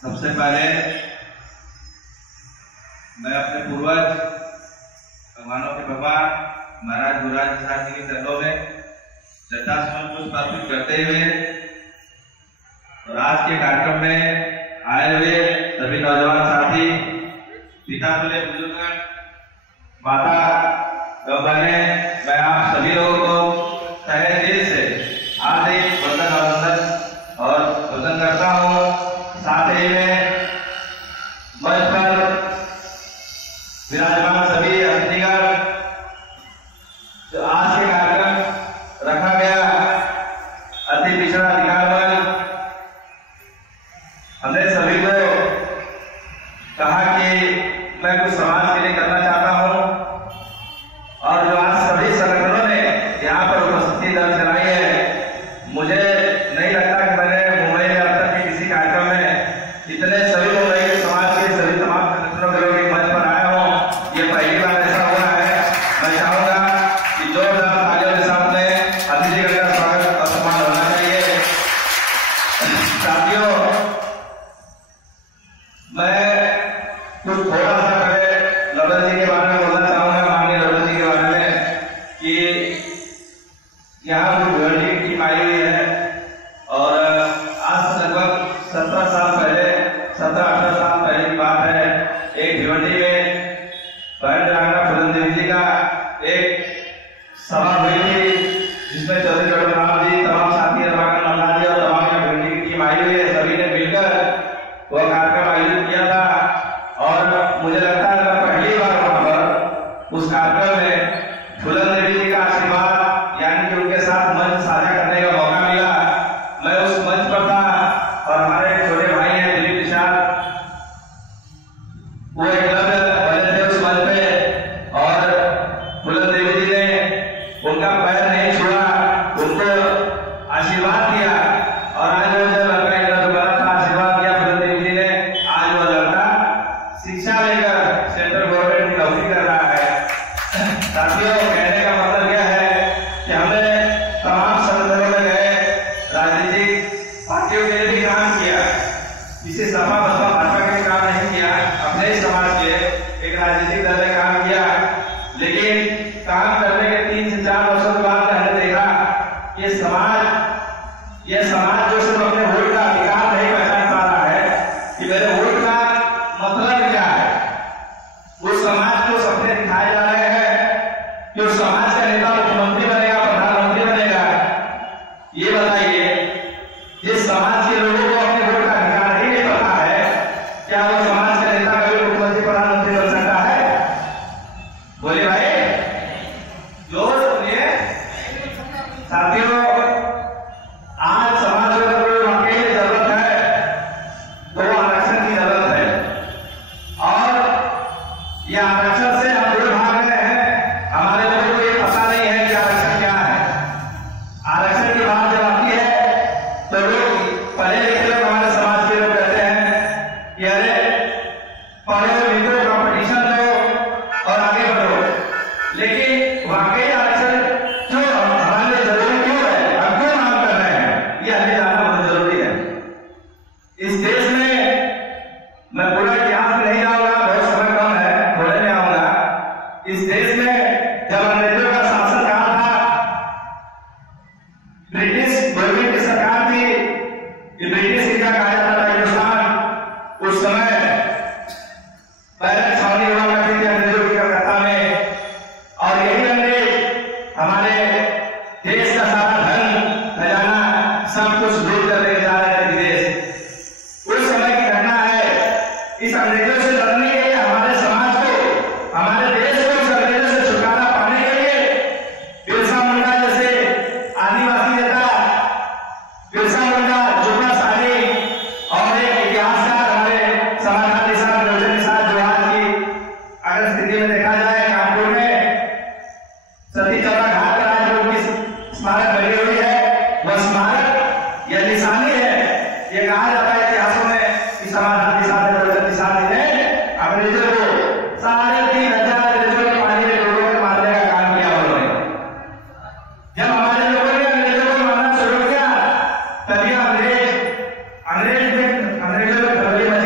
सबसे पहले मैं अपने पूर्वज भगवानों के भगवान महाराज गुरुराज प्रसाद जी के चरणों में श्रद्धासुमन पुष्प अर्पित करते हुए और आज के कार्यक्रम में आए हुए सभी नौजवान साथी, पिता तुल्य बुजुर्ग, माता एवं बहनें, मैं आप सभी लोगों को तहे दिल से हार्दिक वंदन अभिनंदन और वंदन करता हूँ। साथ ही में मंच पर विराजमान सभी अतिथिगण, जो आज के कार्यक्रम रखा गया अति पिछड़ा अधिकार बल, हमने सभी को कहा कि मैं कुछ समाज के लिए करना चाहता हूं और जो आज सभी संगठनों ने यहाँ पर उपस्थिति दर्ज कराई है, मुझे नहीं लगता कि मैंने मुंबई में अब तक के किसी कार्यक्रम में इतने सभी मुंबई के समाज के सभी तमाम संगठनों के लोग एक मंच पर आए हों। ये पहली बार ऐसा हो रहा है। मैं चाहूंगा कि जोरदार तालियों के साथ में अतिथिगण का स्वागत और सम्मान होना चाहिए। साथियों, मैं कुछ थोड़ा सा पहले ललन जी के बारे में बोलना चाहूंगा, माननीय ललन जी के बारे में, कि यहाँ पर भिवंडी की टीम आई हुई है और आज लगभग 17-18 साल पहले की बात है। एक भिवंडी में बहन फुलन देवी जी का एक सभा हुई थी, जिसमें चौधरी राम जी, तमाम साथी रमाकांत जी और तमाम भिवंडी की टीम आई हुई है। सभी ने मिलकर वह कार्यक्रम आयोजित किया था और मुझे लगता है मैं पहली बार वहां पर उस कार्यक्रम में फुलन देवी जी का आशीर्वाद यानी कि उनके साथ मंच साझा करने का मौका मिला। मैं उस मंच पर था और हमारे छोटे भाई हैं दिलीप निषाद, वो एकलव्य बने थे उस मंच पे और फुलन देवी जी ने उनका पैर नहीं छुआ, उनको आशीर्वाद दिया और आज वो जब लड़का एकलव्य बना था, आशीर्वाद दिया फुलन देवी जी ने, आज वो लड़का शिक्षा लेकर सेंट्रल गवर्नमेंट की नौकरी कर रहा है। साथियों, कहने का मतलब यह है कि हमने तमाम संगठनों में गए, राजनीतिक पार्टियों के लिए भी काम किया, किसी सपा बसपा भाजपा के लिए काम नहीं किया, अपने ही समाज के एक राजनीतिक दल में काम किया। लेकिन काम करने के 3 से 4 वर्षों के बाद हमने देखा कि ये समाज जो सिर्फ अपने वोट का अधिकार नहीं पहचान पा रहा है कि मेरे वोट का मतलब क्या है। उस समाज को सपने दिखाए जा रहे हैं कि उस समाज का नेता मुख्यमंत्री बनेगा, प्रधानमंत्री बनेगा। ये बताइए, जिस समाज के लोगों को अपने वोट का अधिकार ही नहीं पता है, क्या वो समाज का नेता कभी मुख्यमंत्री प्रधानमंत्री बन सकता है? बोले भाई, जोर सुनिए। साथियों, आज समाज में अगर वाकई में जरूरत है तो वो आरक्षण की जरूरत है और यह आरक्षण से हम दूर भाग रहे हैं। हमारे लोगों को ये पता नहीं है कि आरक्षण क्या है। आरक्षण की बात जब आती है तो लोग, पढ़े लिखे लोग, हमारे समाज के लोग कहते हैं कि अरे पढ़ो लिखो, कॉम्पिटिशन लो और आगे बढ़ो। लेकिन वाकई आरक्षण क्यों हमारे लिए जरूरी क्यों है, हम क्यों मांग कर रहे हैं, ये हमें जानना बहुत जरूरी है। इस देश में मैं पूरा इतिहास में नहीं जाऊंगा, बहुत समय कम है, थोड़े में आऊंगा। इस देश में जब अंग्रेजों का शासन काल था, ब्रिटिश गवर्नमेंट की सरकार थी, ब्रिटिश इंडिया कहा जाता था हिंदुस्तान, उस समय बैरक छावनी हुआ करती थी अंग्रेजों की कलकत्ता में और यही अंग्रेज हमारे देश का सारा धन खजाना सब कुछ लूट कर लेके जा रहे थे विदेश। उस समय की घटना है। इस अंग्रेजों से लड़ने के लिए हमारे समाज को, हमारे देश को इस अंग्रेजों से छुटकारा पाने के लिए बिरसा मुंडा जैसे आदिवासी नेता, बिरसा मुंडा, जुगना साहनी और एक इतिहासकार हमारे समाधान निषाद, रोशन निषाद, जो आज की अगर स्थिति में देखा जाए कानपुर में सती चौरा घाट पर आज जो उनकी स्मारक बनी हुई है, वह स्मारक यह निशानी है। ये कहा जाता है इतिहासों में कि समाधान निषाद, रोशन निषाद ने अंग्रेजों को 3,500 अंग्रेजों के पानी में लोगों को मारने का काम किया। उन्होंने जब हमारे लोगों ने अंग्रेजों को मारना शुरू किया, तभी अंग्रेजों में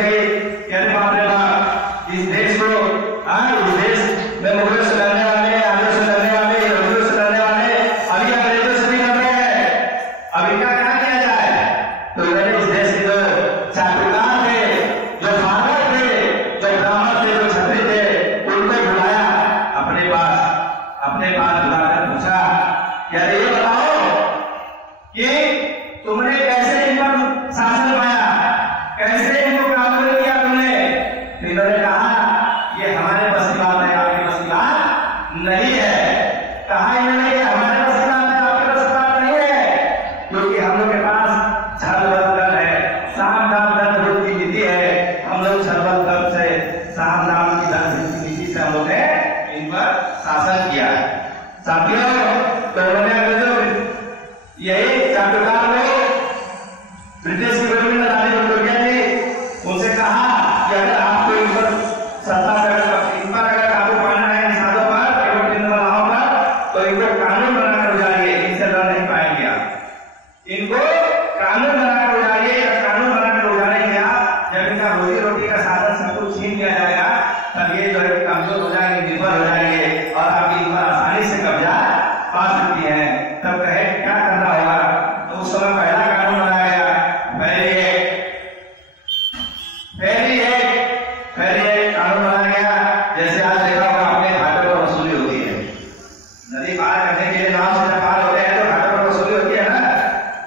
फिर ये कानून बनाया गया। जैसे आज देखा होगा आपने, घाटों पर वसूली होती है, नदी पार करने के लिए नाव से जब पार होते हैं तो घाटों पर वसूली होती है ना।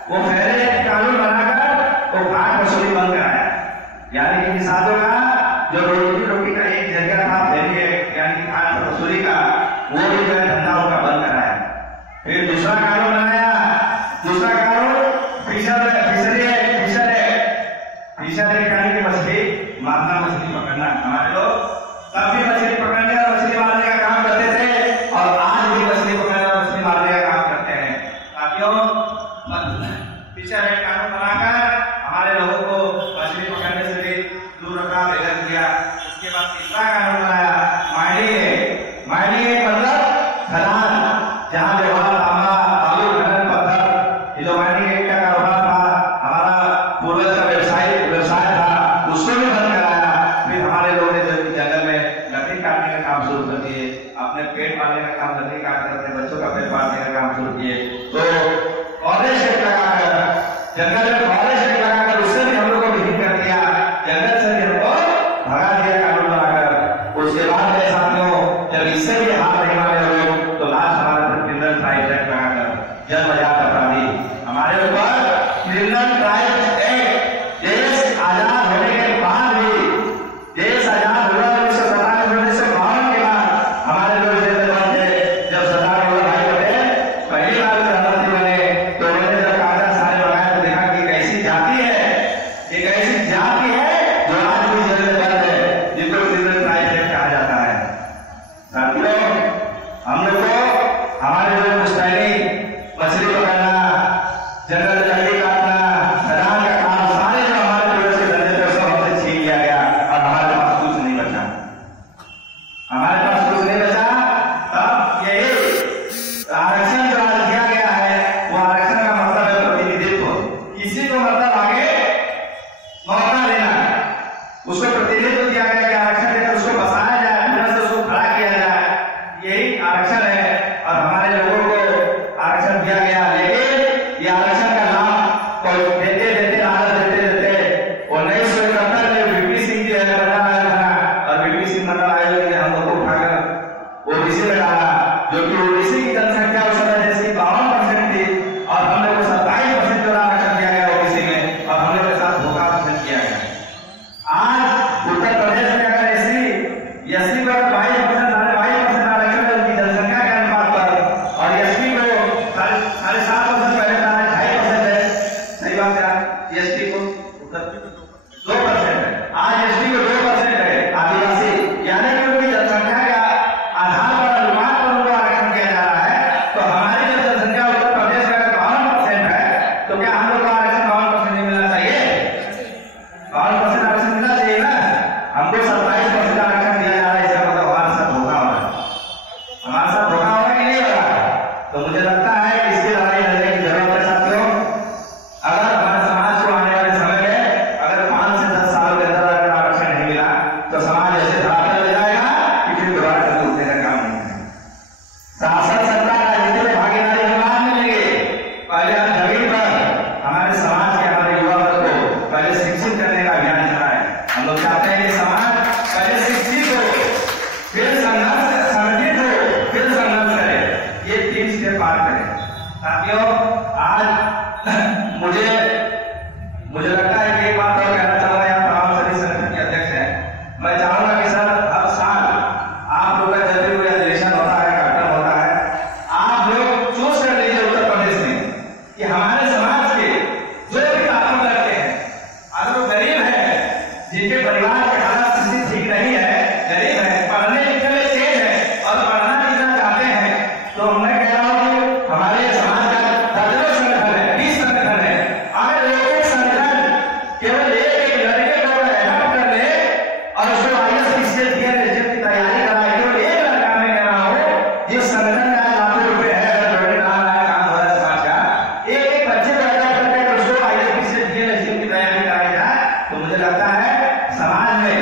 वो पहले कानून बनाकर वो घाट वसूली बंद कराया, यानी कि किसानों का जो रोटी का एक जरिया था फेरी यानी कि घाट पर वसूली का, वो भी जो धंधा उनका बंद कराया। फिर दूसरा कानून बनाया, दूसरा कानून फिशरी यानी कि मछली मारना, मछली पकड़ना। हमारे लोग तब भी मछली पकड़ने और मछली मारने का काम करते थे और आज भी मछली पकड़ने और मछली मारने का काम करते हैं। साथियों, फिशरी कानून बनाकर हमारे लोगों को मछली पकड़ने से भी दूर रखा, बेदर किया। उसके बाद तीसरा कानून बनाया, माइनिंग मतलब खदान, जहाँ व्यवहार तांबा, बालू, खनन, पत्थर, जो माइनिंग एक्ट का कारोबार था, हमारा पूर्वज का व्यवसाय था, उसको भी बंद कराया। फिर हमारे लोगों ने जंगल में लकड़ी काटने का काम शुरू कर दिए, अपने पेट पालने का काम, लकड़ी काटकर अपने बच्चों का पेट पालने का काम शुरू किए। तो फॉरेस्ट एक्ट लगाकर, जंगल में फॉरेस्ट एक्ट लगाकर उससे भी हम लोग को विहीन कर दिया, जंगल से भी हमको भगा दिया कानून बनाकर। उसके बाद मेरे साथियों, जब इससे भी हाथ नहीं मारे लोग, तो लास्ट हमारे पर क्रिमिनल ट्राइब्स एक्ट लगाकर जन्मजात अपराधी हमारे ऊपर क्रिमिनल ट्राइब्स एक्ट। देश आजाद होने के बाद भी, देश आजाद हुआ 1947-1952 के बाद हमारे लोग जेल में बंद थे। जब सरदार वल्लभ भाई पटेल पहली बार प्रधानमंत्री बने तो उन्होंने जब कागजात सारे बनाए तो देखा कि एक ऐसी जाति है, एक ऐसी जाति है जो आज भी जेल में बंद है, जिनको क्रिमिनल ट्राइब्स एक्ट कहा जाता है। साथियों, हम लोग को हमारे जो पुश्तैनी मछली पकड़ना, जंगल में लकड़ी काटना, खदान का काम, सारे जो हमारे पूर्वज के धंधे थे सब हमसे छीन लिया गया और हमारे पास कुछ नहीं बचा, हमारे पास कुछ नहीं बचा। तब यही आरक्षण जो आज दिया गया है, वो आरक्षण का मतलब है प्रतिनिधित्व। किसी को मतलब आगे मौका देना, उसको प्रतिनिधित्व दिया गया कि आरक्षण देकर उसको बसाया जाए, पुनः से उसको खड़ा किया जाए, यही आरक्षण है। और हमारे लोगों को आरक्षण दिया गया, लेकिन ये आरक्षण का लाभ देते देते 1971 में वीपी सिंह जो है मंडल आयोग था, और वीपी सिंह मंडल आयोग ने हम लोग को उठाकर ओबीसी में डाला, जो कि ओबीसी की जनसंख्या उस समय देश की 52% थी और हम लोग को 27% जो आरक्षण दिया गया ओबीसी में, और हम लोग के साथ धोखा किया गया। आज उत्तर प्रदेश में अगर एससी को 22% आरक्षण है उनकी जनसंख्या के अनुपात पर, और एसटी को 7.5% पहले था, 2.5% है, सही बात है। एसटी को 2% है, आज एसटी को 2% है आदिवासी, यानी कि उनकी जनसंख्या का आधार पर, अनुपात पर उनको आरक्षण दिया जा रहा है। तो हमारी जब जनसंख्या उत्तर प्रदेश में अगर 52% है, तो क्या हम लोग को आरक्षण 52% नहीं मिलना चाहिए? 52% आरक्षण मिलना चाहिए ना। हमको 27% आरक्षण दिया जा रहा है, इसका मतलब हमारे साथ धोखा हो रहा है। हमारे साथ धोखा हो रहा है कि नहीं हो रहा? तो मुझे लगता है कि इसकी लड़ाई लड़ने की जरूरत है साथियों। अगर हमारे समाज को आने वाले समय में अगर 5 से 10 सालों के अंदर अगर आरक्षण नहीं मिला तो समाज ऐसे धरातल ले जाएगा कि फिर दोबारा कभी उठने का काम नहीं करेगा। शासन सत्ता राजनीति में भागीदारी हम बाद में लेंगे, पहले हम जमीन पर हमारे समाज के, हमारे युवा वर्ग को पहले शिक्षित करने का अभियान चला है। हम लोग चाहते हैं कि समाज पहले शिक्षित हो, फिर संगठित हो, फिर संघर्ष करे, ये 3 स्टेप पार करें। साथियों, आज मुझे लगता है कि एक बात और कहना चाहूंगा, यहाँ तमाम सभी संगठन के अध्यक्ष हैं, मैं चाहूंगा कि सर हर साल आप लोग का जब भी कोई अधिवेशन होता है, कार्यक्रम होता है, आप लोग चूज कर लीजिए उत्तर प्रदेश में कि हमारे समाज के जो भी ताकत रखते हैं, अगर वो गरीब है, जिनके परिवार के हालात स्थिति ठीक नहीं है, गरीब है, पढ़ने लिखने में तेज है और पढ़ना लिखना चाहते हैं, तो मैं कह रहा हूँ कि हमारे समाज का दर्जनों संगठन है, 20 संगठन है, अगर एक संगठन केवल एक लड़के को एडॉप्ट कर ले और उसको IAS की तैयारी कराए, केवल एक लड़का मैं कह रहा हूँ, जिस संगठन का लाखों रुपए है, अगर काम हो रहा है समाज का, एक बच्चे को एडॉप्ट करके उसको IAS की तैयारी कराई जाए, तो मुझे लगता है समाज में,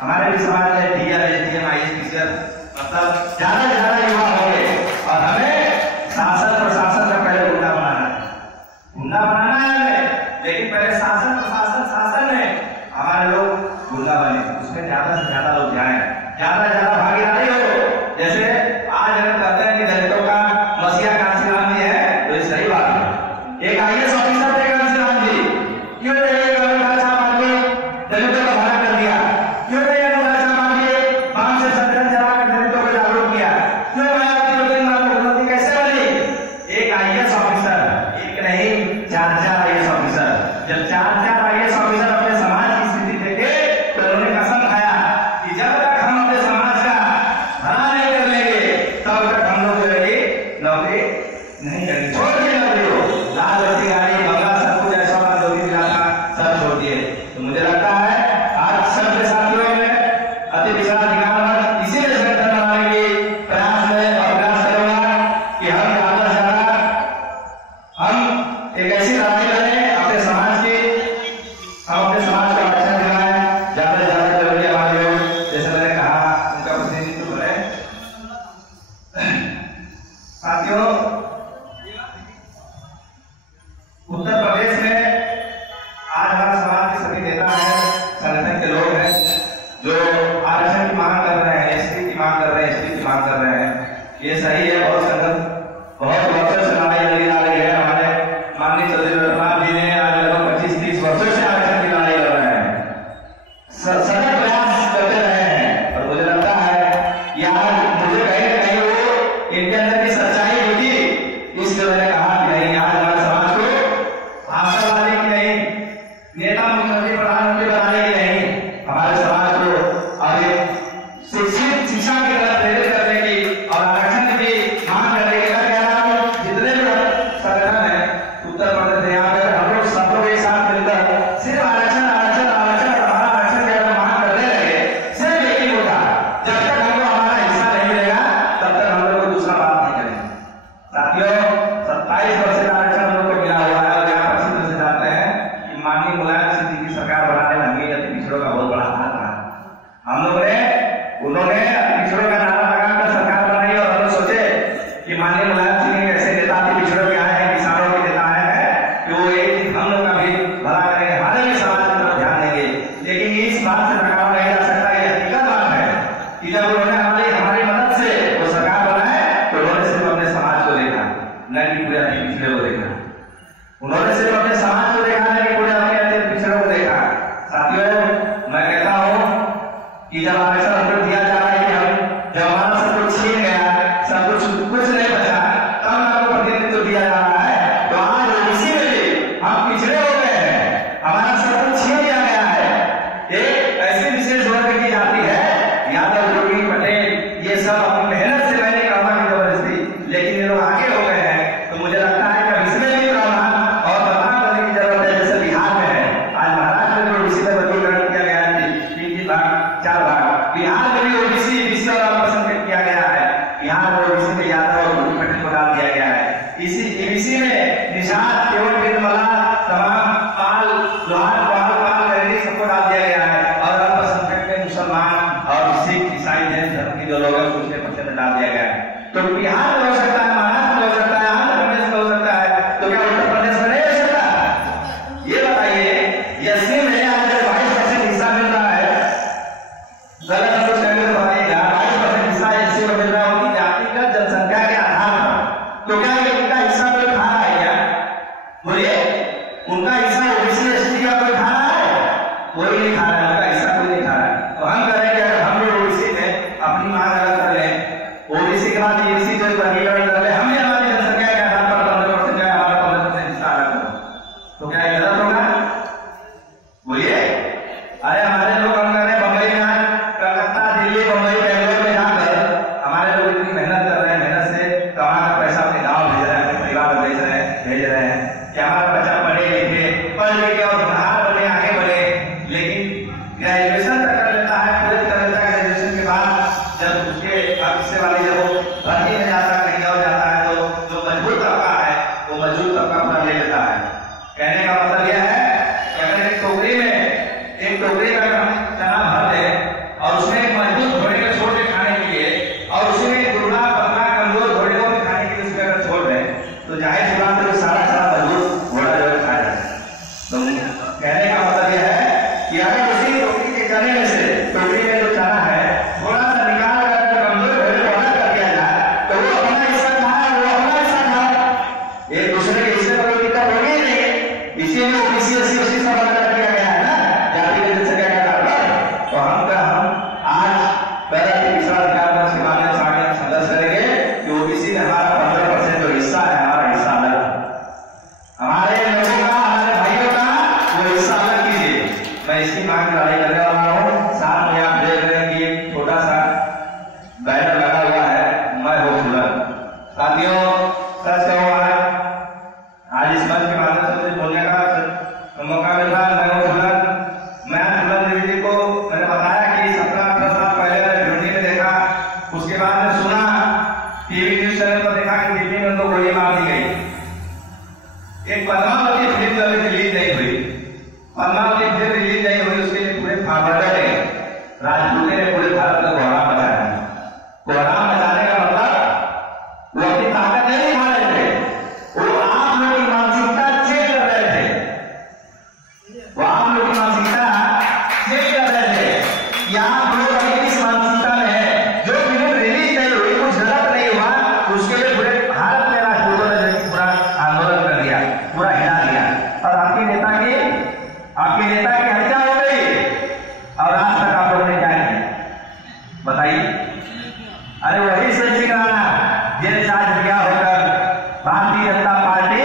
हमारे भी समाज में मतलब ज्यादा से ज्यादा युवा होंगे और हमें शासन प्रशासन का पहले गुंडा बनाना है, लेकिन पहले शासन प्रशासन में हमारे लोग उसमें ज्यादा से ज्यादा लोग जाएं, ज्यादा से ज्यादा भागीदारी हो। जैसे आज हम कहते हैं कि दलितों का मसीहा कांशीराम जी है, तो ये सही बात है। एक IAS ऑफिसर थे कांशीराम जी, क्यों नहीं दलितों का भला कर दिया, क्यों नहीं पांच से संगठन चला कर दलितों को जागरूक किया, क्यों मुख्यमंत्री कैसे बनी? एक IAS ऑफिसर, एक नहीं 4 IAS ऑफिसर। जब 4 IAS ऑफिसर अपने समाज की स्थिति देखे तो उन्होंने कसम खाया कि जब तक हम अपने समाज का भला नहीं कर लेंगे तब तक हम लोग नौकरी नहीं करेंगे। छोड़ दिए नौकरी को, लाल बत्ती गाड़ी बंगला सब कुछ ऐसा वाला नौकरी मिला था, सब छोड़ दिए। तो मुझे लगता है आज सबके साथियों में अति विशाल अधिकार वर्ग इसीलिए संगठन बनाने की प्रयास में और प्रयास करूंगा कि हम ज्यादा से ज्यादा हम एक ऐसी लड़ाई लड़ें अपने समाज की, हम अपने समाज का रक्षण दिलाएं, ज्यादा से ज्यादा जरूरी हमारे लोग जैसे मैंने कहा उनका प्रतिनिधित्व करें। साथियों, उत्तर प्रदेश में आज हमारा समाज के सभी नेता हैं, संगठन के लोग हैं जो आरक्षण की मांग कर रहे हैं, एसटी की मांग कर रहे हैं, एसटी की मांग कर रहे हैं। ये सही है, बहुत संगठन बहुत वर्षों से लड़ाई लड़ी जा रही है। हमारे माननीय चौधरी रघुनाथ जी ने आज लगभग 25-30 वर्षों से आरक्षण की लड़ाई लड़ रहे हैं, सदैव प्रयास करते रहे हैं। और मुझे लगता है कि आज मुझे कहीं ना कहीं वो इनके अंदर की सच्चाई दिखी, इसलिए मैंने कहा कि नहीं, आज हमारे समाज को भाषणवादी की नहीं, नेता मुख्यमंत्री प्रधानमंत्री बनाने की नहीं, हमारे समाज को आगे शिक्षित शिक्षा की तरफ प्रेरित करने की और आरक्षण की मांग करने की। जितने भी संगठन है उत्तर प्रदेश, यहाँ पर हम लोग सब लोग एक साथ मिलकर सिर्फ आरक्षण आरक्षण आरक्षण और हमारा आरक्षण की अगर मांग करने लगे, सिर्फ एक ही होगा, जब तक हमको हमारा हिस्सा नहीं मिलेगा तब तक हम लोग को दूसरा बात नहीं करेंगे। साथियों, 27% आरक्षण हम लोग को मिला हुआ है और यहाँ पर अच्छी तरह से जानते हैं कि माननीय मुलायम सिंह जी की सरकार बनाने लगी अति पिछड़ों का बहुत बड़ा हाथ रहा। हम लोग ने उन्होंने अति पिछड़ों का नारा लगाकर सरकार बनाई और हम लोग सोचे कि माननीय मुलायम सिंह एक ऐसे नेता अति पिछड़ों के आए हैं, किसानों के नेता आए हैं कि वो एक दिन हम लोग का भी भला करेंगे, हमारे भी समाज की तरफ ध्यान देंगे। लेकिन इस बात से नकारा नहीं जा सकता, ये हकीकत बात है कि जब उन्होंने हमारी मदद से वो सरकार बनाए तो उन्होंने सिर्फ अपने समाज को देखा, न कि पूरे अति पिछड़े को देखा। उन्होंने सिर्फ अपने समाज को देखा, न कि पूरे अपने अति पिछड़ों को देखा। साथियों, मैं कहता हूं कि जब आरक्षण हमको दिया जा रहा है कि हम जब हमारा सब कुछ छीन गया, सब कुछ नहीं बचा, तब हमको प्रतिनिधित्व दिया जा रहा है। तो आज ओबीसी में भी हम पिछड़े हो गए हैं, हमारा सब कुछ छीन लिया गया है। एक ऐसी विशेष वर्ग की जाति है यादव, जोगी, पटेल, ये सब अपनी मेहनत से मैंने करवा की जबरदस्ती, लेकिन ये लोग आगे हो गए हैं। तो मुझे लगता है कि इसमें भी प्रावधान और बदलाव करने की जरूरत है। जैसे बिहार में है, आज महाराष्ट्र में ओबीसी में वर्गीकरण किया गया है 3 भाग 4 भाग, बिहार में भी ओबीसी बीसी और अल्पसंख्यक किया गया है। बिहार में ओबीसी में यादव और पटेल को डाल दिया गया है। इसी में निषाद, केवल, निर्मला, तमाम पाल, लोहार, पाल गरीब सबको डाल दिया गया है। और अल्पसंख्यक में मुसलमान और सिख, ईसाई, जैन धर्म के जो लोग हैं उसके पक्ष में डाल दिया गया है। तो बिहार में हो सकता है, महाराष्ट्र में हो सकता है, आंध्र प्रदेश में हो सकता है, तो क्या उत्तर प्रदेश में नहीं हो सकता? ये बताइए, यही में आज 22% हिस्सा मिल रहा है, गलत हम लोग कहने तो बताइएगा, 22% हिस्सा एससी को मिल रहा है उनकी जातिगत जनसंख्या के आधार पर। तो क्या ये उनका हिस्सा कोई खा रहा है क्या? बोलिए, उनका हिस्सा ओबीसी एसटी का कोई खा रहा है? कोई नहीं खा रहा है, उनका हिस्सा कोई नहीं खा रहा है। तो हम कह रहे हैं कि अगर हम लोग ओबीसी में अपनी मांग अलग कर लें, ओबीसी के बाद ईबीसी जो वर्गीकरण कर ले, हम भी हमारी जनसंख्या के आधार पर 15% का हमारा 15% हिस्सा अलग करो, तो क्या ये गलत होगा? बोलिए, अरे हमारे लोग हम कह रहे हैं बम्बई में, आज कलकत्ता, दिल्ली, बम्बई, बेंगलोर में जाकर हमारे लोग इतनी मेहनत कर रहे हैं, मेहनत से कमा कर पैसा अपने गाँव भेज रहे हैं, अपने परिवार में भेज रहे हैं कि हमारा बच्चा पढ़ लिखे और बाहर बने, आगे बढ़े। लेकिन ग्रेजुएशन तक कर लेता है, पूरे कर लेता है, ग्रेजुएशन के बाद जब उसके भविष्य वाली जब वो भर्ती में जाता है, कहीं और जाता है, तो जो मजबूत तबका है वो मजबूत तबका पूरा ले लेता है। कहने का मतलब यह है कि अगर एक टोकरी में हम चना भर दें और उसमें एक मजबूत घोड़े को छोड़ के खाने के लिए, और उसी में दुबला, पतला, कमजोर घोड़े को भी खाने के लिए उसमें अगर छोड़ दें, तो जाहिर सी बात है सारा मजबूत घोड़ा जो है खा जाए। तो कहने का मतलब यह है कि अगर उसी टोकरी के चने में से टोकरी में जो चना है थोड़ा सा निकाल कर कमजोर घरे को अलग कर दिया जाए तो वो अपना हिस्सा खाए, वो अपना हिस्सा खाए। एक दूसरे के हिस्से पर कोई दिक्कत होगी नहीं। इसी में किसी उसी का बंधन किया गया है ना, जाति के जनसंख्या के आधार पर। तो हम आज पहले पिछड़ा अधिकार दिवस के माध्यम से आगे संघर्ष करेंगे कि ओबीसी में हमारा 15% जो हिस्सा है, हमारा हिस्सा अलग, हमारे लोगों का, हमारे भाइयों का वो हिस्सा अलग कीजिए। मैं इसकी मांग की लड़ाई करने वाला हूँ। साथ में आप देख रहे हैं कि एक छोटा सा बैनर लगा हुआ है, मैं हूँ फुलन। साथियों, सच कहूँ आज इस मंच के माध्यम से मुझे बोलने का मौका मिला। मैं हूँ फुलन। मैं फुलन देवी जी को मैंने बताया कि 17-18 साल पहले मैंने भिंडी में देखा, उसके बाद में सुना टीवी न्यूज चैनल पर देखा कि दिल्ली में उनको गोली मार दी गई। एक पद्मावती फिल्म जो अभी रिलीज नहीं हुई, पद्मावती फिल्म रिलीज नहीं हुई, उसके लिए पूरे फार्वर्डर ने, राजपूत ने पूरे भारत में कोहराम मचाया। कोहराम मचाने का मतलब वो अपनी ताकत नहीं दिखा रहे थे, वो आप लोगों की मानसिकता चेक कर रहे थे, वो आप लोगों की मानसिकता चेक कर रहे थे कि आप लोग अभी किस मानसिकता में है। जो फिल्म रिलीज नहीं हुई, कुछ गलत नहीं हुआ, उसके लिए पूरे भारत में राजपूतों ने पूरा आंदोलन कर दिया, पूरा हिला दिया और आपके नेता की हत्या हो गई। और आज तक आप लोगों ने क्या किया बताइए? अरे वही संजय राणा जेल चार्ज किया होकर भारतीय जनता पार्टी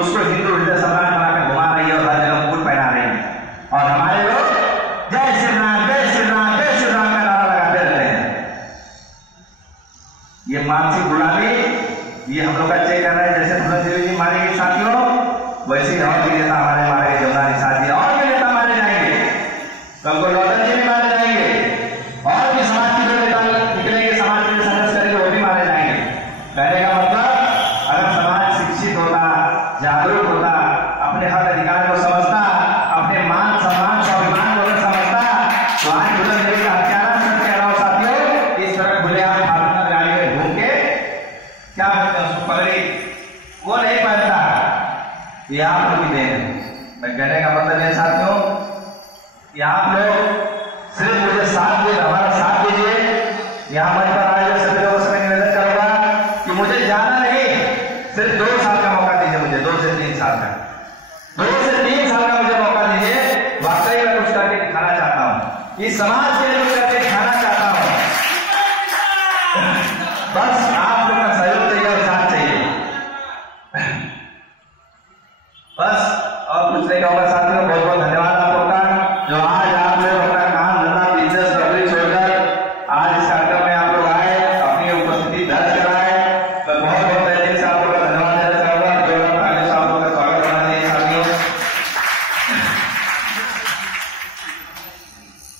उसको हिंदू हृदय सम्राट बनाकर घुमा रही है और हर जगह मुकुट पहना रही है। और हमारे लोग जय श्री राम, जय श्री राम, जय श्री राम का नारा लगाते रहते हैं। ये मानसिक गुलामी ये हम लोग का चेक कर रहे हैं। जैसे फुलन देवी जी मारे गए साथियों, वैसे ही और भी नेता हमारे मारे गए, जमुना निषाद जी और भी नेता मारे जाएंगे, कल को लौटन जी भी मारे जाएंगे, और भी समाज के जो नेता निकलेंगे, समाज के संघर्ष करेंगे, वो भी मारे जाएंगे। कहने का मतलब अगर समाज शिक्षित होता, जागरूक होता, अपने हक अधिकार को समझता, अपने मान सम्मान स्वाभिमान को अगर समझता, तो आज फुलन देवी का हत्यारा सब कह रहा हूं साथियों, इस तरह खुले हाथ भारत में गाड़ी में घूम के क्या बोलते हैं उसको, पगड़ी वो नहीं पहनता। ये आप लोग की देन है। मैं कहने का मतलब है साथियों कि आप लोग सिर्फ मुझे साथ दे, हमारा साथ दीजिए। यहाँ मंच पर आए हुए सभी लोगों से मैं निवेदन करूंगा कि मुझे जाना नहीं, सिर्फ 2 साल का मौका दीजिए मुझे, 2 से 3 साल का, 2 से 3 साल का मुझे मौका दीजिए। वाकई मैं कुछ करके दिखाना चाहता हूँ। इस समाज के